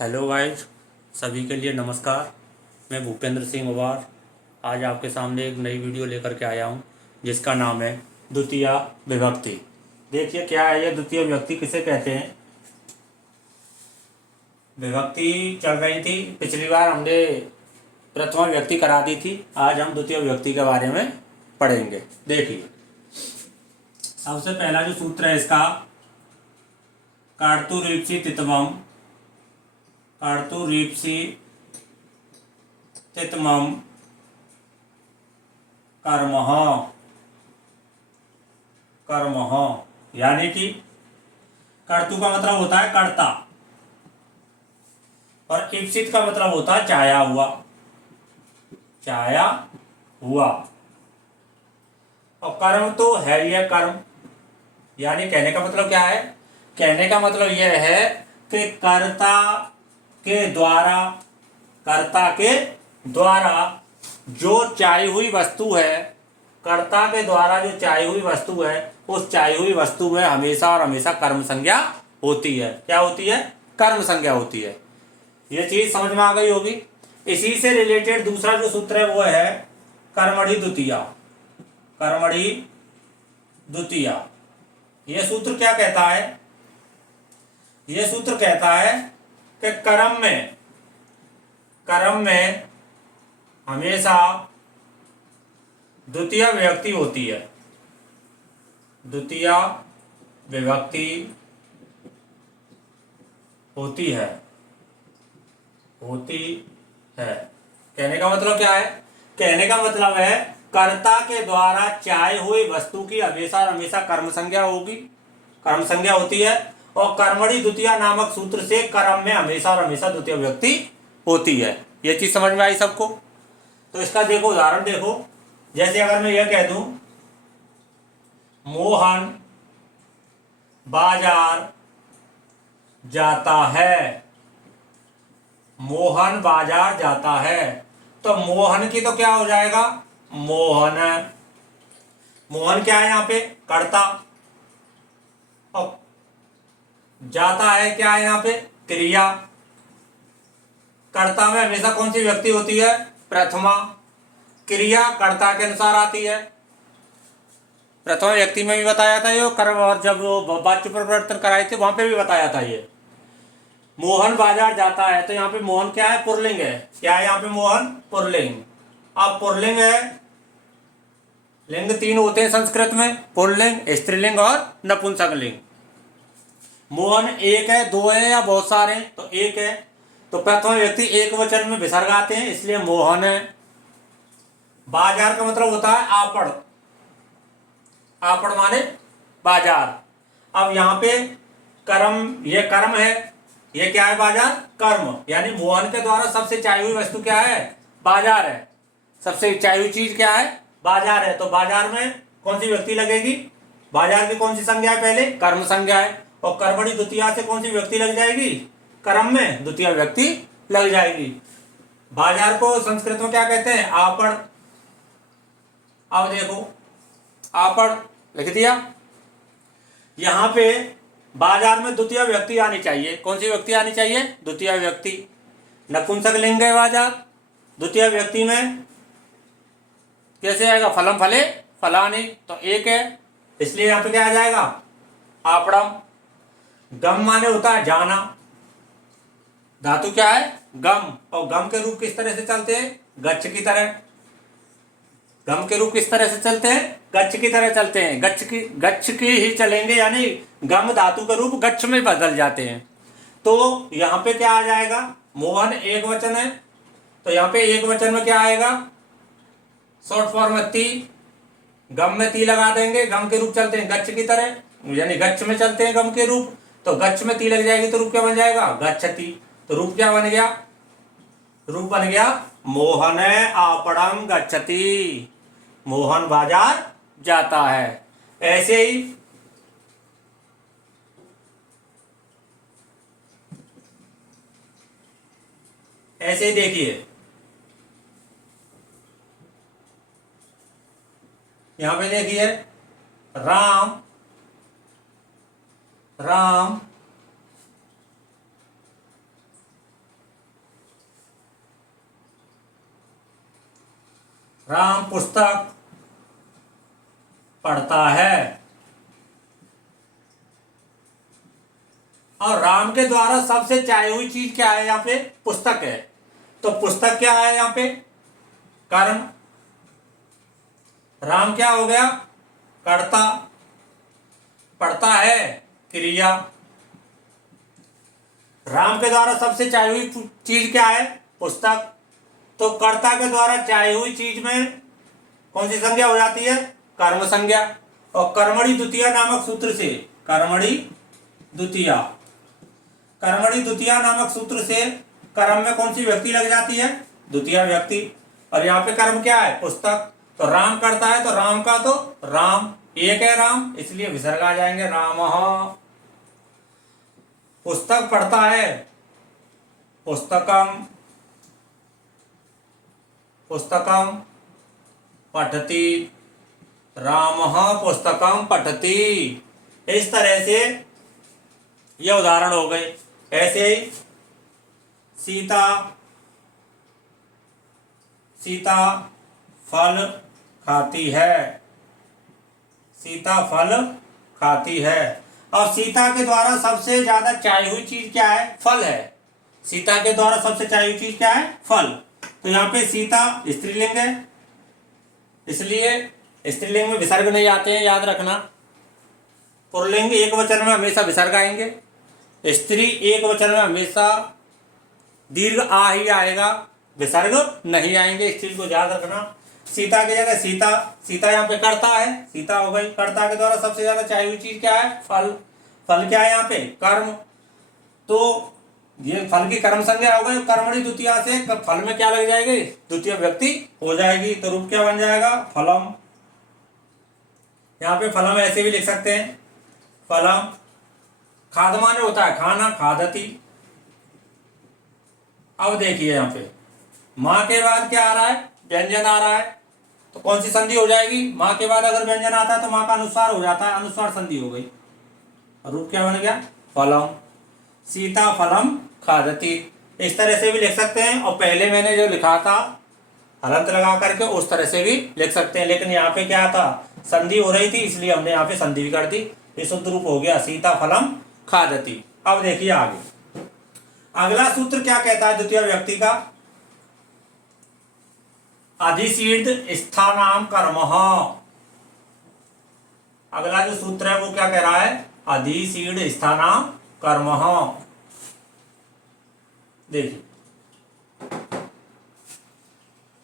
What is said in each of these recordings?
Hello guys, सभी के लिए नमस्कार। मैं भूपेंद्र सिंह उबार आज आपके सामने एक नई वीडियो लेकर के आया हूं, जिसका नाम है द्वितीया विभक्ति। देखिए क्या है ये द्वितीय विभक्ति किसे कहते हैं। विभक्ति चल रही थी, पिछली बार हमने प्रथमा विभक्ति करा दी थी। आज हम द्वितीय विभक्ति के बारे में पढ़ेंगे। देखिए सबसे पहला जो सूत्र है इसका, कर्तुरीप्सि तितवम, कर्तुरीप्सि तितमम कर्मः, कर्मः यानी कि कर्तु का मतलब होता है कर्ता और ईप्सित का मतलब होता है चाया हुआ, चाया हुआ। और कर्म तो है यह कर्म, यानी कहने का मतलब क्या है, कहने का मतलब यह है कि कर्ता के द्वारा, कर्ता के द्वारा जो चाही हुई वस्तु है, कर्ता के द्वारा जो चाही हुई वस्तु है, उस चाही हुई वस्तु में हमेशा और हमेशा कर्म संज्ञा होती है। क्या होती है? कर्म संज्ञा होती है। ये चीज समझ में आ गई होगी। इसी से रिलेटेड दूसरा जो सूत्र है वो है कर्मणि द्वितीया, कर्मणि द्वितीया। यह सूत्र क्या कहता है? यह सूत्र कहता है कि कर्म में हमेशा द्वितीय विभक्ति होती है, द्वितीय विभक्ति होती है, होती है। कहने का मतलब क्या है? कहने का मतलब है कर्ता के द्वारा चाहे हुई वस्तु की हमेशा और हमेशा कर्म संज्ञा होगी, कर्म संज्ञा होती है। और कर्मणि द्वितीया नामक सूत्र से कर्म में हमेशा और हमेशा द्वितीय विभक्ति होती है। ये चीज समझ में आई सबको? तो इसका देखो उदाहरण देखो। जैसे अगर मैं यह कह दूं मोहन बाजार जाता है, मोहन बाजार जाता है, तो मोहन की तो क्या हो जाएगा? मोहन, मोहन क्या है यहाँ पे? कर्ता। और जाता है क्या है यहाँ पे? क्रिया। कर्ता में हमेशा कौन सी व्यक्ति होती है? प्रथमा। क्रिया कर्ता के अनुसार आती है। प्रथमा व्यक्ति में भी बताया था ये कर्म, और जब वो वाच्य परिवर्तन कराए थे वहां पे भी बताया था ये। मोहन बाजार जाता है, तो यहाँ पे मोहन क्या है? पुल्लिंग है। क्या है यहाँ पे? मोहन पुल्लिंग। अब पुल्लिंग है, लिंग तीन होते हैं संस्कृत में, पुल्लिंग, स्त्रीलिंग और नपुंसकलिंग। मोहन एक है, दो है या बहुत सारे? तो एक है। तो प्रथम व्यक्ति एक वचन में विसर्ग आते हैं, इसलिए मोहन है। बाजार का मतलब होता है आपड़, आपड़ माने बाजार। अब यहाँ पे कर्म, ये कर्म है, ये क्या है? बाजार, कर्म। यानी मोहन के द्वारा सबसे चाहिए हुई वस्तु क्या है? बाजार है। सबसे चाहिए हुई चीज क्या है? बाजार है। तो बाजार में कौन सी व्यक्ति लगेगी? बाजार की कौन सी संज्ञा है? पहले कर्म संज्ञा है। और कर्मणि द्वितीया से कौन सी व्यक्ति लग जाएगी? कर्म में द्वितीय व्यक्ति लग जाएगी। बाजार को संस्कृत में क्या कहते हैं? आपड़। अब देखो आपड़ लिख दिया। यहां पे बाजार में द्वितीय व्यक्ति आनी चाहिए। कौन सी व्यक्ति आनी चाहिए? द्वितीय व्यक्ति। नपुंसक लिंग है बाजार, द्वितीय व्यक्ति में कैसे आएगा? फलम फले फलानी, तो एक है, इसलिए यहां पे क्या आ जाएगा? आपड़म। गम माने होता है जाना, धातु क्या है? गम। और गम के रूप किस तरह से चलते हैं? गच्छ की तरह। गम के रूप किस तरह से चलते हैं? गच्छ की तरह चलते हैं। गच्छ की ही चलेंगे, यानी गम धातु का रूप गच्छ में बदल जाते हैं। तो यहाँ पे क्या आ जाएगा? मोहन एक वचन है, तो यहाँ पे एक वचन में क्या आएगा? शॉर्ट फॉर्म में ती, गम में ती लगा देंगे, गम के रूप चलते हैं गच्छ की तरह, यानी गच्छ में चलते हैं गम के रूप। तो गच्छ में ती लग जाएगी तो रूप क्या बन जाएगा? गच्छति। तो रूप क्या बन गया? रूप बन गया मोहन आपड़म गच्छति, मोहन बाजार जाता है। ऐसे ही देखिए, यहां पे देखिए राम, राम राम पुस्तक पढ़ता है। और राम के द्वारा सबसे चाही हुई चीज क्या है? यहाँ पे पुस्तक है। तो पुस्तक क्या है यहाँ पे? कर्म। राम क्या हो गया? कर्ता। पढ़ता है क्रिया। राम के द्वारा सबसे चाही हुई चीज क्या है? पुस्तक। तो कर्ता के द्वारा चाही हुई चीज में कौन सी संज्ञा हो जाती है? कर्म संज्ञा। और कर्मणि द्वितीया नामक सूत्र से, कर्मणि द्वितीया, कर्मणि द्वितीया नामक सूत्र से कर्म में कौन सी व्यक्ति लग जाती है? द्वितीया व्यक्ति। और यहाँ पे कर्म क्या है? पुस्तक। तो राम करता है, तो राम का तो राम एक है राम, इसलिए विसर्ग आ जाएंगे रामः। पुस्तक पढ़ता है, पुस्तकम, पुस्तकम पठति, रामः पुस्तकम पठति। इस तरह से ये उदाहरण हो गए। ऐसे ही सीता, सीता फल खाती है, सीता फल खाती है। अब सीता के द्वारा सबसे ज्यादा चाही हुई चीज क्या है? फल है। सीता के द्वारा सबसे चाही हुई चीज क्या है? फल। तो यहाँ पे सीता स्त्रीलिंग है, इसलिए स्त्रीलिंग में विसर्ग नहीं आते हैं, याद रखना। पुल्लिंग एक वचन में हमेशा विसर्ग आएंगे, स्त्री एक वचन में हमेशा दीर्घ आ ही आएगा, विसर्ग नहीं आएंगे। इस चीज को याद रखना। सीता की जगह सीता, सीता यहाँ पे कर्ता है, सीता हो गई। कर्ता के द्वारा सबसे ज्यादा चाही हुई चीज क्या है? फल। फल क्या है यहाँ पे? कर्म। तो ये फल की कर्म संज्ञा हो गई। कर्मणि द्वितीया से फल में क्या लग जाएगी? द्वितीय व्यक्ति हो जाएगी। तो रूप क्या बन जाएगा? फलम। यहाँ पे फलम ऐसे भी लिख सकते हैं, फलम। खाद माने होता है खाना, खादती। अब देखिए यहाँ पे माँ के बाद क्या आ रहा है? व्यंजन आ रहा है। तो कौन सी संधि हो जाएगी? माँ के बाद अगर व्यंजन आता है तो माँ का अनुस्वार हो जाता है, अनुस्वार संधि हो गई। रूप क्या बन गया? फलम। सीता फलम खादती। इस तरह से भी लिख सकते हैं, और पहले मैंने जो लिखा था हलंत लगा करके उस तरह से भी लिख सकते हैं। लेकिन यहाँ पे क्या था? संधि हो रही थी, इसलिए हमने यहाँ पे संधि भी कर दी। ये शुद्ध रूप हो गया सीता फलम खादती। अब देखिए आगे अगला सूत्र क्या कहता है द्वितीय व्यक्ति का? अधिशीर्ष स्थानाम कर्मः। अगला जो सूत्र है वो क्या कह रहा है? अधिशीर्ष स्थानाम कर्मः। देखिए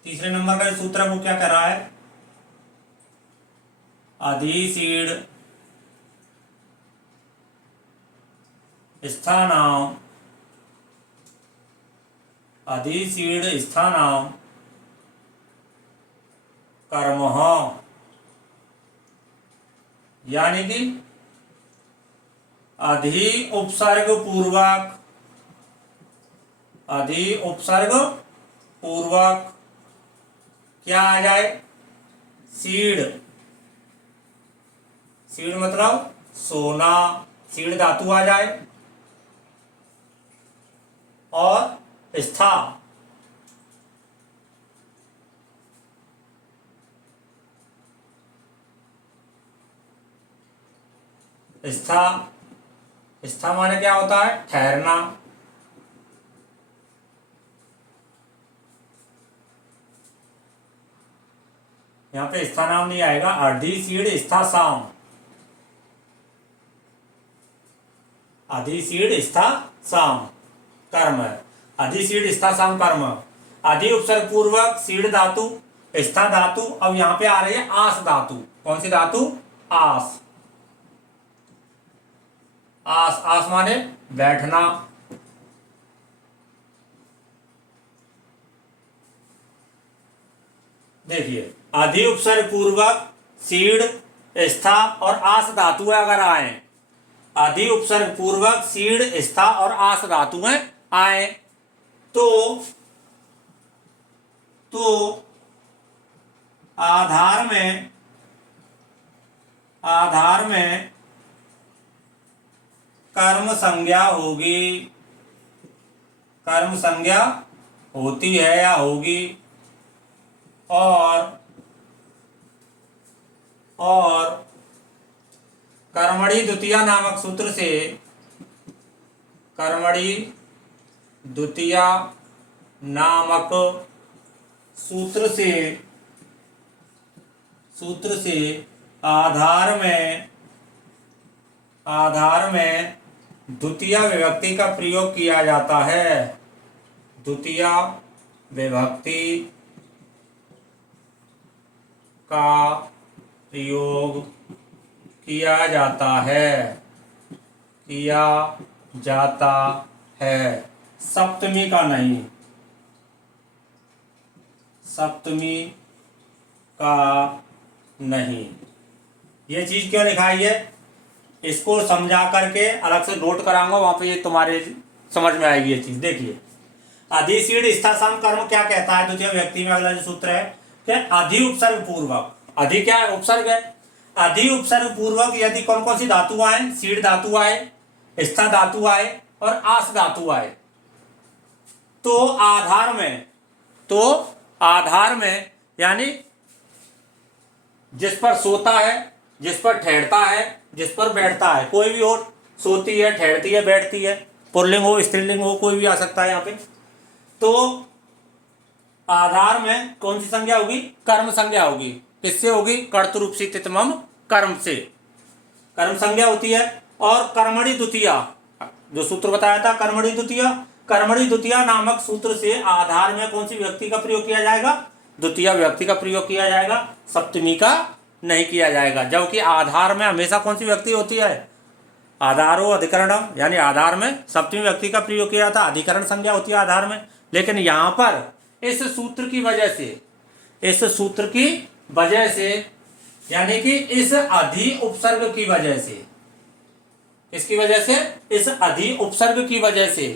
तीसरे नंबर का जो सूत्र है वो क्या कह रहा है? अधिशीर्ष स्थानाम, अधिशीर्ष स्थानाम कर्मः। यानी कि अधि उपसर्ग पूर्वक, अधि उपसर्ग पूर्वक क्या आ जाए? सीड़। सीड़ मतलब सोना, सीड़ धातु आ जाए। और स्था, स्था, स्था माने क्या होता है? ठहरना। यहाँ पे स्था नाम नहीं आएगा। अधिशीर्ष स्था साम, अधिशीर्ष स्था साम कर्म है। अधिशीर्ष स्था साम कर्म। अधि उपसर्ग पूर्वक सीड़ धातु, स्था धातु। अब यहाँ पे आ रही है आस धातु। कौन सी धातु? आस। आस, आस माने बैठना। देखिए अधि उपसर्ग पूर्वक सीड़, स्था और आस धातु अगर आए, अधि उपसर्ग पूर्वक सीड़, स्था और आस धातुएं आए तो आधार में, आधार में कर्म संज्ञा होगी। कर्म संज्ञा होती है या होगी। और और कर्मणि द्वितीया नामक सूत्र से, कर्मणि द्वितीया नामक सूत्र से आधार में द्वितीय विभक्ति का प्रयोग किया जाता है। द्वितीय विभक्ति का प्रयोग किया जाता है, सप्तमी का नहीं, सप्तमी का नहीं। ये चीज क्यों लिखाई है, इसको समझा करके अलग से नोट कराऊंगा, वहां पे ये तुम्हारे समझ में आएगी ये चीज। देखिए अधिशीण स्थासाम कर्म क्या कहता है द्वितीय व्यक्ति में, अगला जो सूत्र है कि अधि उपसर्ग पूर्वक, अधि क्या है, उपसर्ग है, अधि उपसर्ग पूर्वक यदि कौन कौन सी धातु आए, सीड धातु आए, स्था धातु आए और आस धातु आए, तो आधार में यानी जिस पर सोता है, जिस पर ठहरता है, जिस पर बैठता है, कोई भी हो, सोती है, ठहरती है, बैठती है, पुल्लिंग हो स्त्रीलिंग हो, कोई भी आ सकता है यहाँ पे, तो आधार में कौन सी संज्ञा होगी, कर्म संज्ञा होगी। किससे होगी, कर्तृरूप से तितमम कर्म से कर्म संज्ञा होती है। और कर्मणि द्वितीया, जो सूत्र बताया था कर्मणि द्वितीया नामक सूत्र से आधार में कौन सी व्यक्ति का प्रयोग किया जाएगा, द्वितीय व्यक्ति का प्रयोग किया जाएगा, सप्तमी का नहीं किया जाएगा। जबकि आधार में हमेशा कौन सी व्यक्ति होती है, आधारो अधिकरणम, यानी आधार में सप्तमी व्यक्ति का प्रयोग किया था, अधिकरण संज्ञा होती है आधार में। लेकिन यहाँ पर इस सूत्र की वजह से यानी कि इस अधि उपसर्ग की वजह से, इसकी वजह से, इस अधि उपसर्ग की वजह से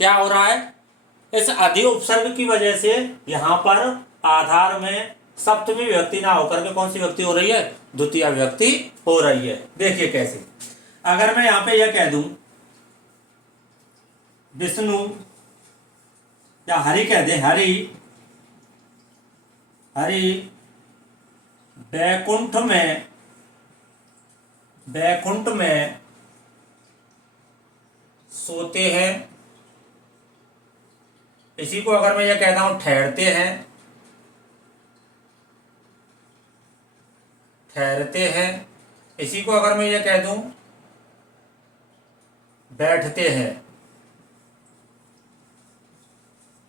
क्या हो रहा है, इस अधि उपसर्ग की वजह से यहाँ पर आधार में सप्तमी व्यक्ति ना होकर के कौन सी व्यक्ति हो रही है, द्वितीय व्यक्ति हो रही है। देखिए कैसे, अगर मैं यहाँ पे यह कह दूं विष्णु या हरि कह दे, हरि बैकुंठ में सोते हैं, इसी को अगर मैं ये कहता हूं ठहरते हैं, इसी को अगर मैं ये कह दूं बैठते हैं।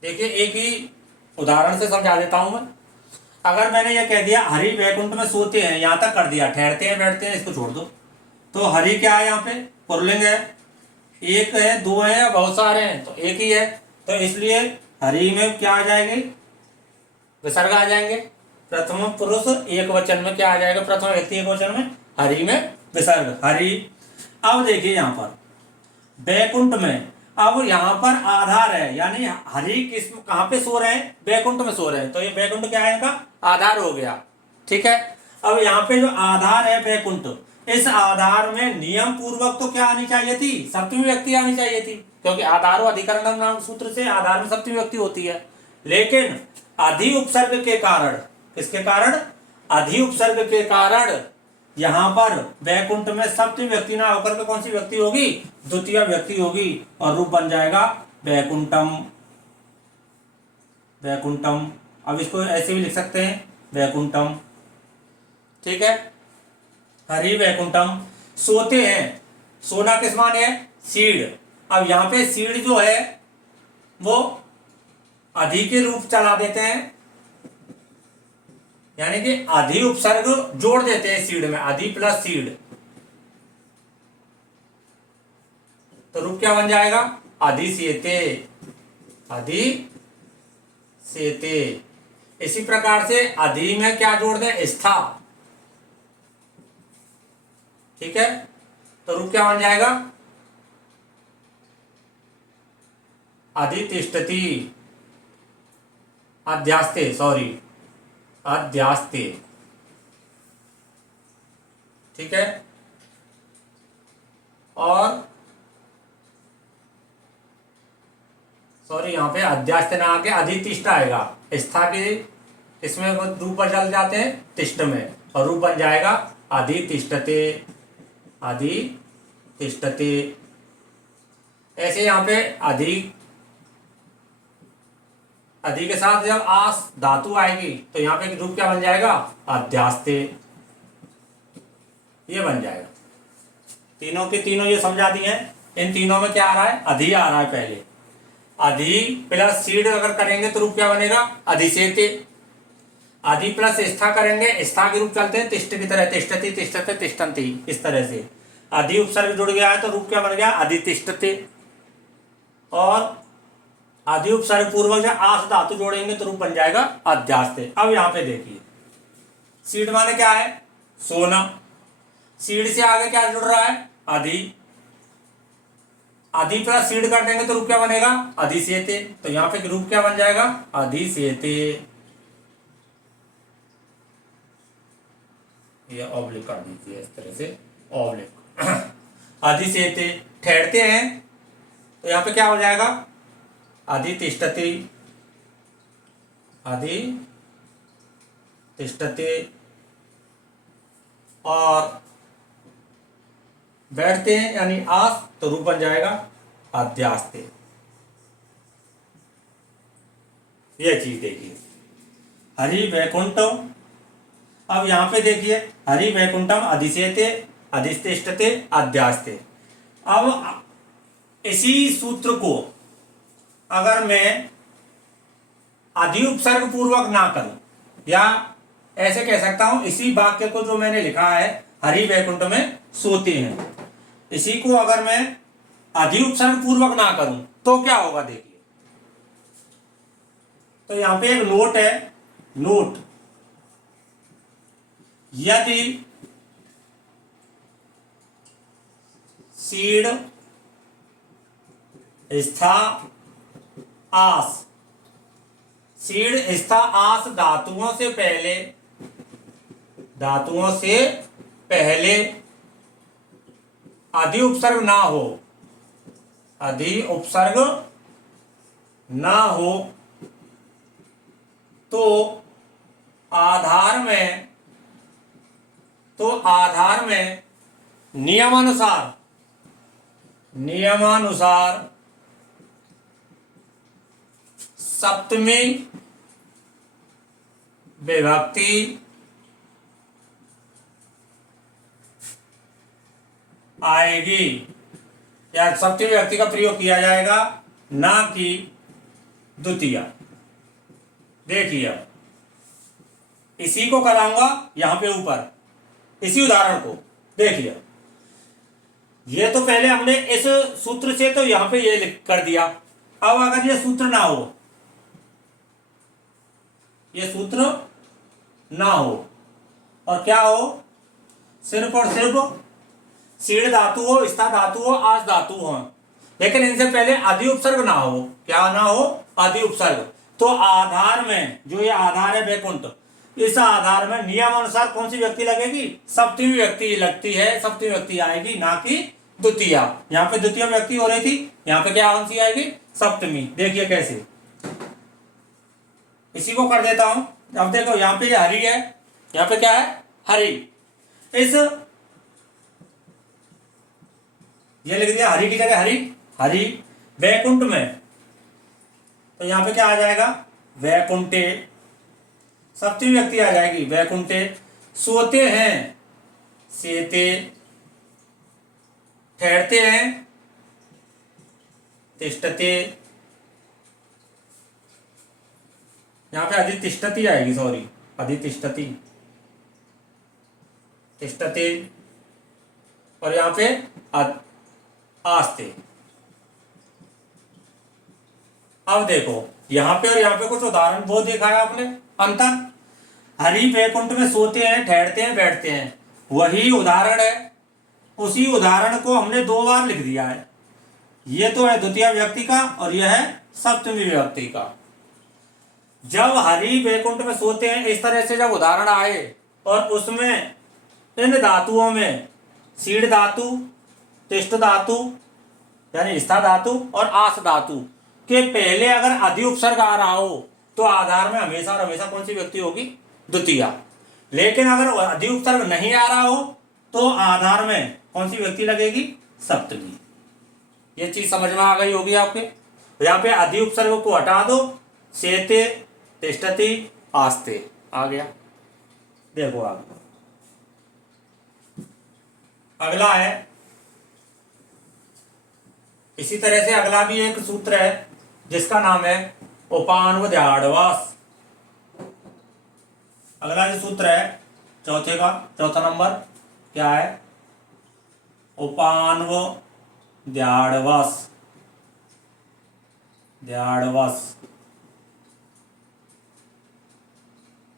देखिए एक ही उदाहरण से समझा देता हूं मैं। अगर मैंने ये कह दिया हरि वैकुंठ में सोते हैं, यहां तक कर दिया, ठहरते हैं बैठते हैं इसको छोड़ दो, तो हरि क्या है, यहाँ पे पुल्लिंग है, एक है, दो है या बहुत सारे हैं, तो एक ही है, तो इसलिए हरि में क्या आ जाएंगे, विसर्ग आ जाएंगे। प्रथम पुरुष एक वचन में क्या आ जाएगा, प्रथम व्यक्ति एक वचन में, हरि में विसर्ग, हरि। अब देखिए यहाँ पर बैकुंठ में, अब यहाँ पर आधार है, यानी हरि किस कहाँ पे सो रहे हैं, बैकुंठ में सो रहे हैं, तो ये बैकुंठ क्या है, इनका आधार हो गया। ठीक है, अब यहाँ पे जो आधार है बैकुंठ, इस आधार में नियम पूर्वक तो क्या आनी चाहिए थी, सप्तमी व्यक्ति आनी चाहिए थी, क्योंकि आधारो अधिकरणम नाम सूत्र से आधार में सप्तमी व्यक्ति होती है। लेकिन अधि उपसर्ग के कारण, किसके कारण, अधि उपसर्ग के कारण यहाँ पर वैकुंठ में सप्तमी व्यक्ति ना होकर के कौन सी व्यक्ति होगी, द्वितीय व्यक्ति होगी, और रूप बन जाएगा वैकुंठम। अब इसको ऐसे भी लिख सकते हैं वैकुंठम। ठीक है, हरि वैकुंठम, सोते हैं, सोना किस माने है, सीड। अब यहाँ पे सीड जो है वो अधि के रूप चला देते हैं, यानी कि अधि उपसर्ग जोड़ देते हैं सीड में, अधि प्लस सीड, तो रूप क्या बन जाएगा, अधिसेते, अधिसेते। इसी प्रकार से अधि में क्या जोड़ दें, स्था। ठीक है, तो रूप क्या बन जाएगा, अधितिष्ठति, अध्यास्ते, सॉरी अध्यास्ते। ठीक है, और सॉरी यहाँ पे अध्यास्ते ना आके अधितिष्ठ आएगा, स्था के इसमें रूप बदल जाते हैं तिष्ठ में, और रूप बन जाएगा अधितिष्ठते, अधितिष्ठते। ऐसे यहाँ पे अधि के साथ जब आस धातु आएगी तो यहाँ पे रूप क्या बन जाएगा? अध्यास्ते, ये बन जाएगा। तीनों के तीनों ये समझा दिए हैं। इन तीनों में क्या आ रहा है? अधि आ रहा है पहले। अधि प्लस सीड अगर करेंगे तो रूप क्या बनेगा? अधिसेते। अधि प्लस स्था करेंगे, स्था के रूप चलते हैं तिष्ठ की तरह, तिष्ठति, तिष्ठते, तिष्ठन्ति, इस तरह से। अधि उपसर्ग जुड़ गया है तो रूप क्या बन गया? अधितिष्ठते। और अधि उपसर्ग पूर्वक जब आस धातु जोड़ेंगे तो रूप बन जाएगा अध्यास्ते। अब यहाँ पे देखिए, सीड माने क्या है? सोना। सीड से आगे क्या जुड़ रहा है? अधि। अधि प्लस सीड कर देंगे तो रूप क्या बनेगा? अधिसेते। तो यहाँ पे रूप क्या बन जाएगा? अधिसेते। ये ऑब्लिक कर दीजिए इस तरह से, ऑब्लिक। अधिसेते, ठहरते हैं तो यहाँ पे क्या हो जाएगा? अधितिष्ठति, अधितिष्ठते। और बैठते हैं यानी आस तो रूप बन जाएगा अध्यास्ते। ये चीज देखिए, हरि वैकुंठम। अब यहां पे देखिए, हरि वैकुंठम अधिसेते, अधितिष्ठते, अध्यास्ते। अब इसी सूत्र को अगर मैं अधि उपसर्ग पूर्वक ना करूं, या ऐसे कह सकता हूं, इसी वाक्य को जो मैंने लिखा है हरि वैकुंठ में सोते हैं, इसी को अगर मैं अधि उपसर्ग पूर्वक ना करूं तो क्या होगा? देखिए, तो यहां पे एक नोट है, नोट। यदि सीड स्था आस, सीड स्था आस धातुओं से पहले अधि उपसर्ग ना हो, अधि उपसर्ग ना हो तो आधार में नियमानुसार सप्तमी विभक्ति आएगी, या सप्तमी विभक्ति का प्रयोग किया जाएगा, ना कि द्वितीय। देखिए, इसी को कराऊंगा यहां पे ऊपर, इसी उदाहरण को देखिए। ये तो पहले हमने इस सूत्र से तो यहां पे ये लिख कर दिया। अब अगर ये सूत्र ना हो, ये सूत्र ना हो और क्या हो, सिर्फ और सिर्फ सीड धातु हो, स्था धातु हो, आस धातु हो, लेकिन इनसे पहले अधि उपसर्ग ना हो, क्या ना हो? अधि उपसर्ग। तो आधार में, जो ये आधार है वैकुंठ, इस आधार में नियमानुसार कौन सी व्यक्ति लगेगी? सप्तमी व्यक्ति लगती है, सप्तमी व्यक्ति आएगी, ना कि द्वितीय। यहाँ पे द्वितीय व्यक्ति हो रही थी, यहाँ पे क्या कौन सी आएगी? सप्तमी। देखिए कैसे, इसी को कर देता हूं। अब देखो, यहाँ पे हरि है, यहाँ पे क्या है? हरि। इस ये लिख दिया हरि की जगह हरि, हरि वैकुंठ में, तो यहाँ पे क्या आ जाएगा? वैकुंठे। सप्तमी व्यक्ति आ जाएगी, वैकुंठे। सोते हैं, सेते। ठहरते हैं, तिष्ठते। यहाँ पे अधितिष्ठति आएगी, सॉरी, अधितिष्ठति, तिष्ठते। और यहाँ पे आस्ते। अब देखो, यहाँ पे और यहाँ पे कुछ उदाहरण वो देखा है आपने अंतर। हरि वैकुंठ में सोते हैं, ठहरते हैं, बैठते हैं, वही उदाहरण है। उसी उदाहरण को हमने दो बार लिख दिया है। ये तो है द्वितीय व्यक्ति का और यह है सप्तमी व्यक्ति का। जब हरि वैकुंठ में सोते हैं, इस तरह से जब उदाहरण आए और उसमें इन धातुओं में सीड धातु, तिष्ठ धातु यानी स्था धातु और आस धातु के पहले अगर अधि उपसर्ग आ रहा हो तो आधार में हमेशा और हमेशा कौन सी व्यक्ति होगी? द्वितीय। लेकिन अगर अधि उपसर्ग नहीं आ रहा हो तो आधार में कौन सी व्यक्ति लगेगी? सप्तमी। ये चीज समझ में आ गई होगी आपके। यहाँ पे अधि उपसर्ग को हटा दो, सेते, तिष्ठति, आस्ते आ गया। देखो आप, अगला है इसी तरह से अगला भी एक सूत्र है जिसका नाम है उपान्वद्याढ़वास। अगला जो सूत्र है चौथा नंबर क्या है? उपान्वद्याढ़वास।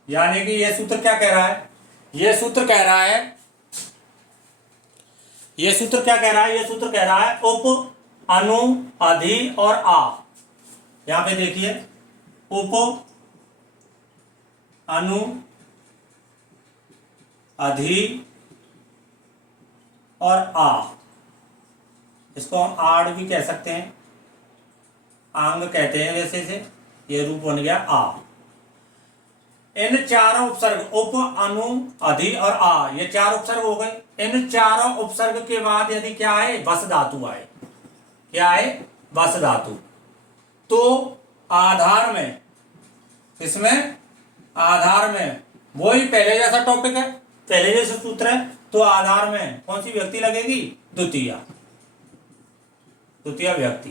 यानी कि यह सूत्र क्या कह रहा है? यह सूत्र कह रहा है उप, अनु, अधि और आ। यहां पे देखिए, उप, अनु, अधि और आ। इसको हम आड़ भी कह सकते हैं, आंग कहते हैं वैसे से। ये रूप बन गया आ। इन चारों उपसर्ग उप, अनु, अधि और आ, ये चार उपसर्ग हो गए। इन चारों उपसर्ग के बाद यदि क्या है? वस धातु आए। क्या है? वस धातु। तो आधार में, इसमें आधार में वही पहले जैसा टॉपिक है, पहले जैसा सूत्र है। तो आधार में कौन सी व्यक्ति लगेगी? द्वितीय व्यक्ति।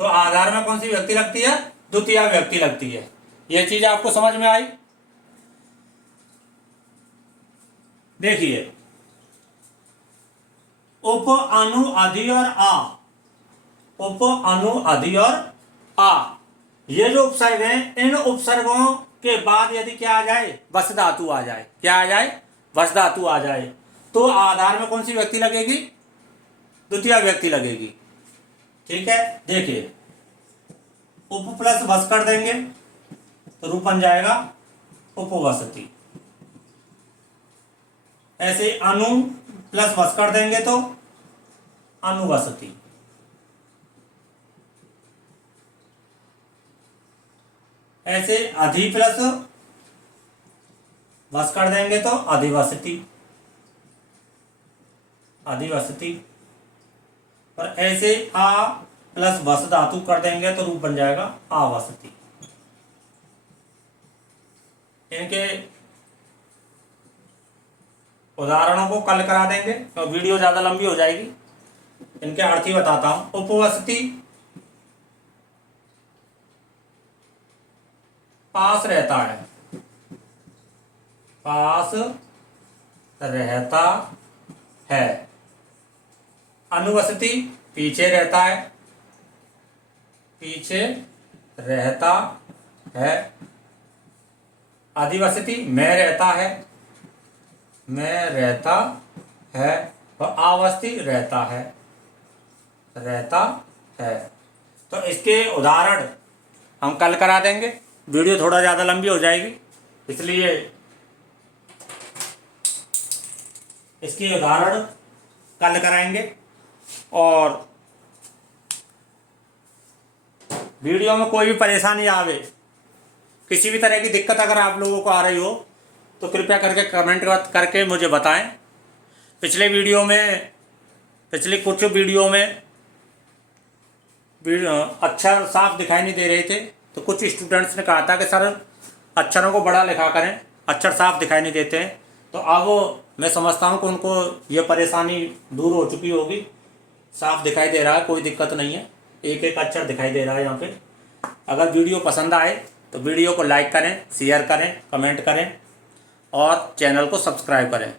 तो आधार में कौन सी व्यक्ति लगती है? द्वितीय व्यक्ति लगती है। यह चीज आपको समझ में आई? देखिए, उप, अनु, अधि और आ। उप, अनु, अधि और आ, ये जो उपसर्ग हैं, इन उपसर्गों के बाद यदि क्या आ जाए? वस धातु आ जाए। क्या आ जाए? वस धातु आ जाए। तो आधार में कौन सी व्यक्ति लगेगी? द्वितीय व्यक्ति लगेगी। ठीक है, देखिए, उप प्लस वस कर देंगे तो रूप बन जाएगा उपवसति। ऐसे अनु प्लस वस कर देंगे तो अनुवसति। ऐसे अधि प्लस वस कर देंगे तो अधिवसति। और ऐसे आ प्लस वस धातु कर देंगे तो रूप बन जाएगा आवसति। इनके उदाहरणों को कल करा देंगे तो वीडियो ज्यादा लंबी हो जाएगी। इनके अर्थ ही बताता हूं। उपवसति, पास रहता है, पास रहता है। अनुवसति, पीछे रहता है, पीछे रहता है। अधिवसति, में रहता है, में रहता है। और आवस्ति, रहता है, रहता है। तो इसके उदाहरण हम कल करा देंगे। वीडियो थोड़ा ज़्यादा लंबी हो जाएगी, इसलिए इसके उदाहरण कल कराएंगे। और वीडियो में कोई भी परेशानी आवे, किसी भी तरह की दिक्कत अगर आप लोगों को आ रही हो तो कृपया करके कमेंट करके मुझे बताएं। पिछले कुछ वीडियो में अक्षर साफ दिखाई नहीं दे रहे थे, तो कुछ स्टूडेंट्स ने कहा था कि सर अक्षरों को बड़ा लिखा करें, अक्षर साफ दिखाई नहीं देते हैं। तो अब मैं समझता हूं कि उनको ये परेशानी दूर हो चुकी होगी। साफ दिखाई दे रहा है, कोई दिक्कत नहीं है, एक एक अक्षर दिखाई दे रहा है यहाँ पे। अगर वीडियो पसंद आए तो वीडियो को लाइक करें, शेयर करें, कमेंट करें और चैनल को सब्सक्राइब करें।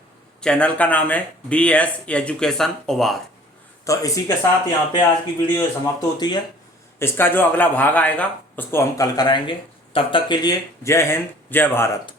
चैनल का नाम है BS एजुकेशन ओवार। तो इसी के साथ यहाँ पे आज की वीडियो समाप्त होती है। इसका जो अगला भाग आएगा उसको हम कल कराएंगे। तब तक के लिए जय हिंद, जय भारत।